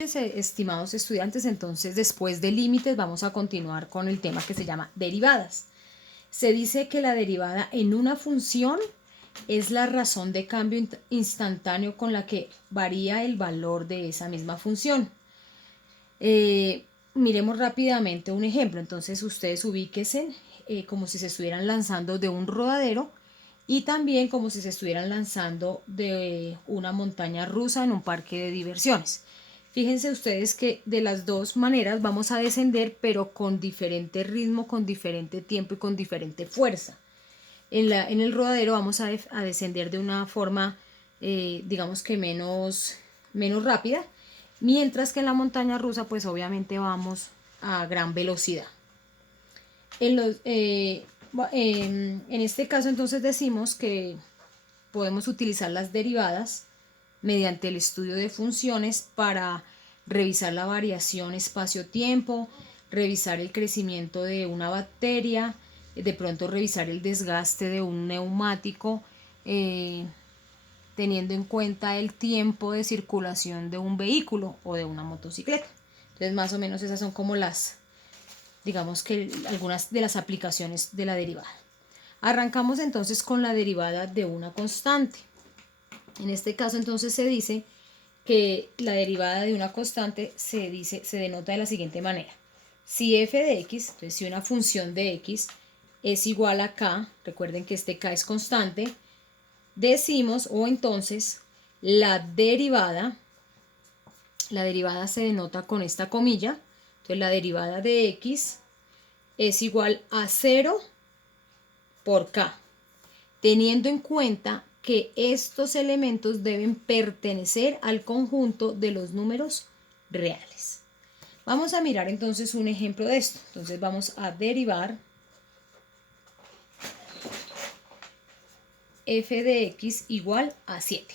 Estimados estudiantes, entonces después de límites vamos a continuar con el tema que se llama derivadas. Se dice que la derivada en una función es la razón de cambio instantáneo con la que varía el valor de esa misma función. Miremos rápidamente un ejemplo. Entonces ustedes ubíquense como si se estuvieran lanzando de un rodadero y también como si se estuvieran lanzando de una montaña rusa en un parque de diversiones. Fíjense ustedes que de las dos maneras vamos a descender, pero con diferente ritmo, con diferente tiempo y con diferente fuerza. En el rodadero vamos a descender de una forma, digamos que menos rápida, mientras que en la montaña rusa pues obviamente vamos a gran velocidad. En este caso entonces decimos que podemos utilizar las derivadas mediante el estudio de funciones para revisar la variación espacio-tiempo, revisar el crecimiento de una bacteria, de pronto revisar el desgaste de un neumático, teniendo en cuenta el tiempo de circulación de un vehículo o de una motocicleta. Entonces más o menos esas son como digamos que algunas de las aplicaciones de la derivada. Arrancamos entonces con la derivada de una constante. En este caso entonces se dice que la derivada de una constante se denota de la siguiente manera. Si f de x, entonces si una función de x es igual a k, recuerden que este k es constante, decimos, o entonces la derivada se denota con esta comilla. Entonces la derivada de x es igual a 0 por k, teniendo en cuenta que estos elementos deben pertenecer al conjunto de los números reales. Vamos a mirar entonces un ejemplo de esto. Entonces vamos a derivar f de x igual a 7.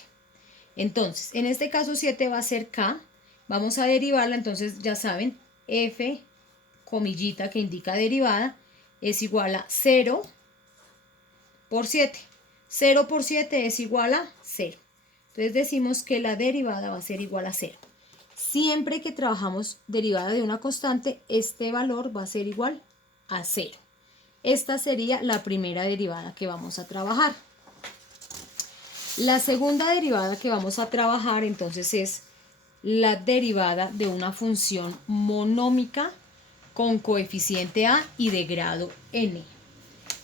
Entonces, en este caso 7 va a ser k. Vamos a derivarla, entonces ya saben, f, comillita que indica derivada, es igual a 0 por 7. 0 por 7 es igual a 0. Entonces decimos que la derivada va a ser igual a 0. Siempre que trabajamos derivada de una constante, este valor va a ser igual a 0. Esta sería la primera derivada que vamos a trabajar. La segunda derivada que vamos a trabajar entonces es la derivada de una función monómica con coeficiente a y de grado n.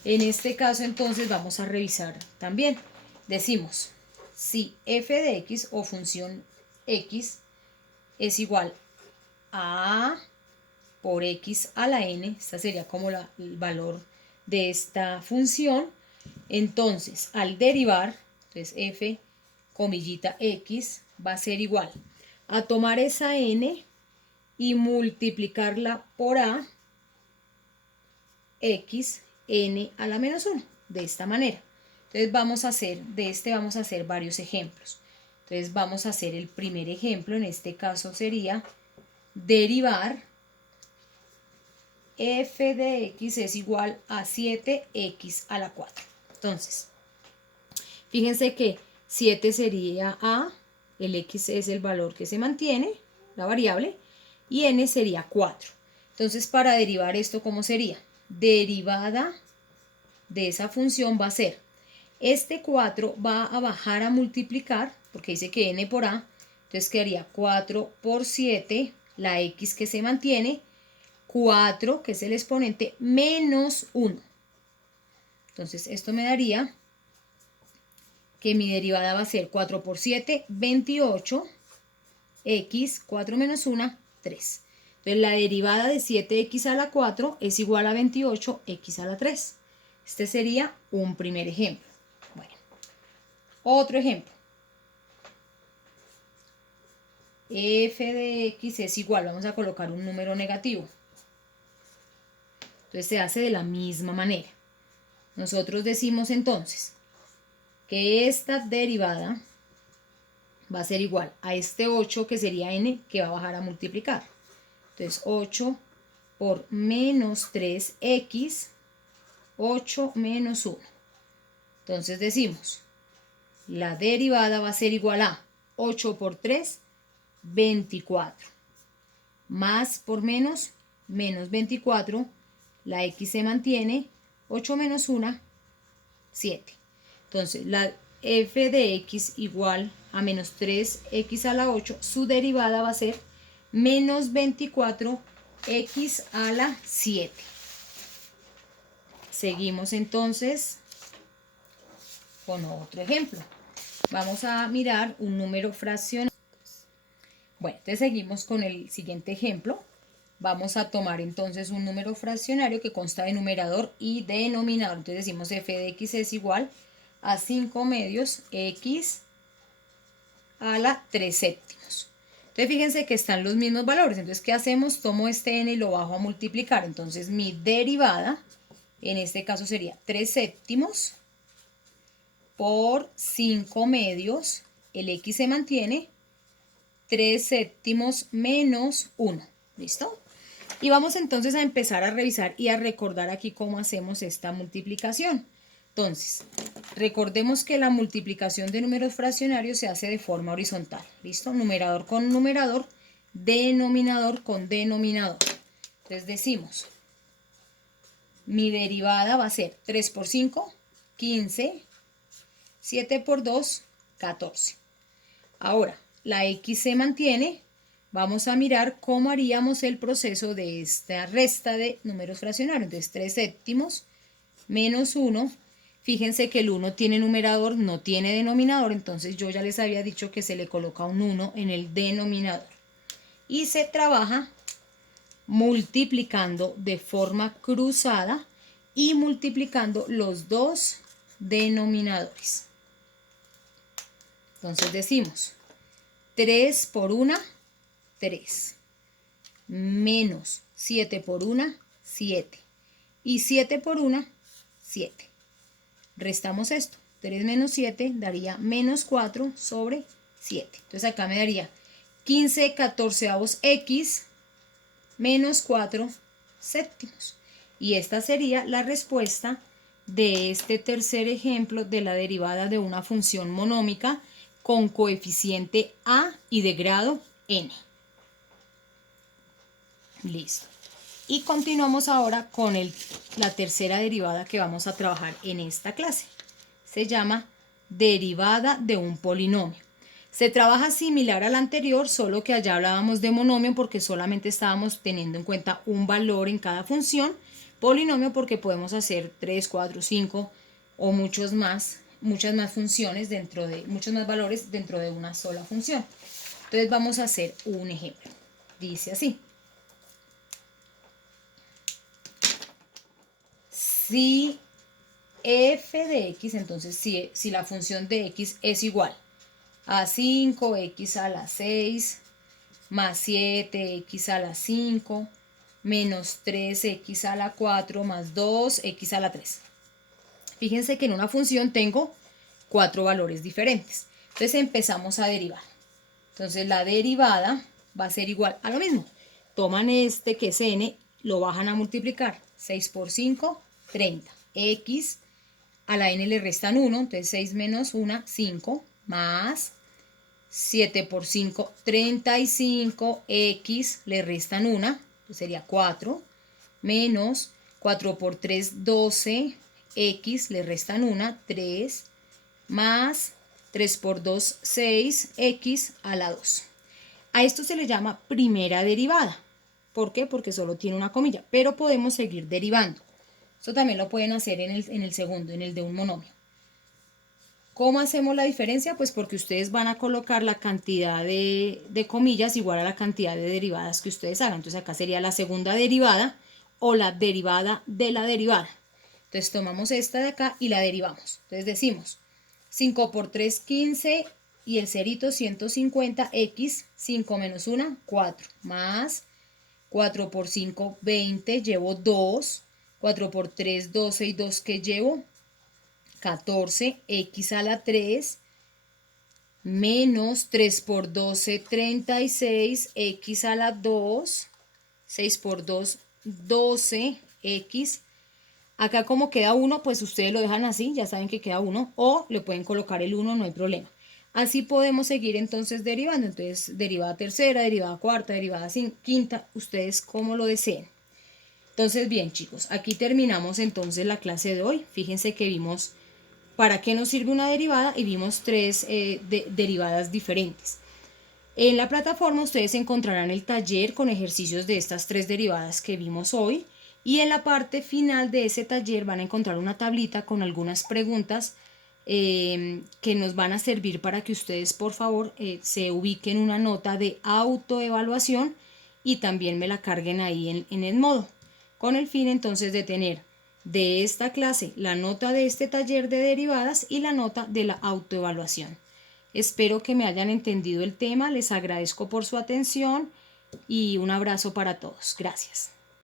En este caso entonces vamos a revisar también. Decimos, si f de x o función x es igual a por x a la n, esta sería como el valor de esta función, entonces al derivar, entonces f comillita x va a ser igual a tomar esa n y multiplicarla por a x n a la menos 1, de esta manera. Entonces vamos a hacer varios ejemplos. Entonces vamos a hacer el primer ejemplo, en este caso sería derivar f de x es igual a 7x a la 4. Entonces, fíjense que 7 sería a, el x es el valor que se mantiene, la variable, y n sería 4. Entonces, para derivar esto, ¿cómo sería? Derivada de esa función va a ser, este 4 va a bajar a multiplicar, porque dice que n por a, entonces quedaría 4 por 7, la x que se mantiene, 4, que es el exponente, menos 1. Entonces esto me daría que mi derivada va a ser 4 por 7, 28, x, 4 menos 1, 3. Entonces la derivada de 7x a la 4 es igual a 28x a la 3. Este sería un primer ejemplo. Bueno, otro ejemplo. F de x es igual, vamos a colocar un número negativo. Entonces se hace de la misma manera. Nosotros decimos entonces que esta derivada va a ser igual a este 8 que sería n, que va a bajar a multiplicar. Entonces 8 por menos 3x, 8 menos 1. Entonces decimos, la derivada va a ser igual a 8 por 3, 24. Más por menos, menos 24. La x se mantiene. 8 menos 1, 7. Entonces, la f de x igual a menos 3x a la 8. Su derivada va a ser menos 24x a la 7. Seguimos entonces con otro ejemplo. Vamos a mirar un número fraccionario. Bueno, entonces seguimos con el siguiente ejemplo. Vamos a tomar entonces un número fraccionario que consta de numerador y denominador. Entonces decimos f de x es igual a 5 medios x a la 3 séptimos. Entonces fíjense que están los mismos valores. Entonces, ¿qué hacemos? Tomo este n y lo bajo a multiplicar. Entonces mi derivada, en este caso sería 3 séptimos por 5 medios. El x se mantiene. 3 séptimos menos 1. ¿Listo? Y vamos entonces a empezar a revisar y a recordar aquí cómo hacemos esta multiplicación. Entonces, recordemos que la multiplicación de números fraccionarios se hace de forma horizontal. ¿Listo? Numerador con numerador, denominador con denominador. Entonces decimos, mi derivada va a ser 3 por 5, 15, 7 por 2, 14. Ahora, la x se mantiene. Vamos a mirar cómo haríamos el proceso de esta resta de números fraccionarios. Entonces, 3 séptimos menos 1. Fíjense que el 1 tiene numerador, no tiene denominador. Entonces, yo ya les había dicho que se le coloca un 1 en el denominador. Y se trabaja multiplicando de forma cruzada y multiplicando los dos denominadores. Entonces, decimos 3 por 1, 3, menos 7 por 1, 7, y 7 por 1, 7. Restamos esto, 3 menos 7 daría menos 4 sobre 7. Entonces acá me daría 15 catorceavos x menos 4 séptimos. Y esta sería la respuesta de este tercer ejemplo de la derivada de una función monómica con coeficiente a y de grado n. Listo. Y continuamos ahora con la tercera derivada que vamos a trabajar en esta clase. Se llama derivada de un polinomio. Se trabaja similar a la anterior, solo que allá hablábamos de monomio porque solamente estábamos teniendo en cuenta un valor en cada función. Polinomio porque podemos hacer 3, 4, 5 o muchas más funciones muchos más valores dentro de una sola función. Entonces vamos a hacer un ejemplo. Dice así. Si f de x, entonces si la función de x es igual a 5x a la 6 más 7x a la 5 menos 3x a la 4 más 2x a la 3. Fíjense que en una función tengo 4 valores diferentes. Entonces empezamos a derivar. Entonces la derivada va a ser igual a lo mismo. Toman este que es n, lo bajan a multiplicar. 6 por 5, 30. X a la n le restan 1, entonces 6 menos 1, 5, más 7 por 5, 35, x le restan 1, entonces sería 4, menos 4 por 3, 12, x le restan 1, 3, más 3 por 2, 6, x a la 2. A esto se le llama primera derivada. ¿Por qué? Porque solo tiene una comilla, pero podemos seguir derivando. Esto también lo pueden hacer en el segundo, en el de un monomio. ¿Cómo hacemos la diferencia? Pues porque ustedes van a colocar la cantidad de comillas igual a la cantidad de derivadas que ustedes hagan. Entonces acá sería la segunda derivada o la derivada de la derivada. Entonces tomamos esta de acá y la derivamos. Entonces decimos 5 por 3, 15 y el cerito 150, x, 5 menos 1, 4, más 4 por 5, 20, llevo 2. 4 por 3, 12 y 2 que llevo, 14, x a la 3, menos 3 por 12, 36, x a la 2, 6 por 2, 12, x. Acá como queda 1, pues ustedes lo dejan así, ya saben que queda 1, o le pueden colocar el 1, no hay problema. Así podemos seguir entonces derivando. Entonces, derivada tercera, derivada cuarta, derivada quinta, ustedes como lo deseen. Entonces, bien chicos, aquí terminamos entonces la clase de hoy. Fíjense que vimos para qué nos sirve una derivada y vimos tres derivadas diferentes. En la plataforma ustedes encontrarán el taller con ejercicios de estas tres derivadas que vimos hoy, y en la parte final de ese taller van a encontrar una tablita con algunas preguntas que nos van a servir para que ustedes por favor se ubiquen una nota de autoevaluación y también me la carguen ahí en el modo, con el fin entonces de tener de esta clase la nota de este taller de derivadas y la nota de la autoevaluación. Espero que me hayan entendido el tema, les agradezco por su atención y un abrazo para todos. Gracias.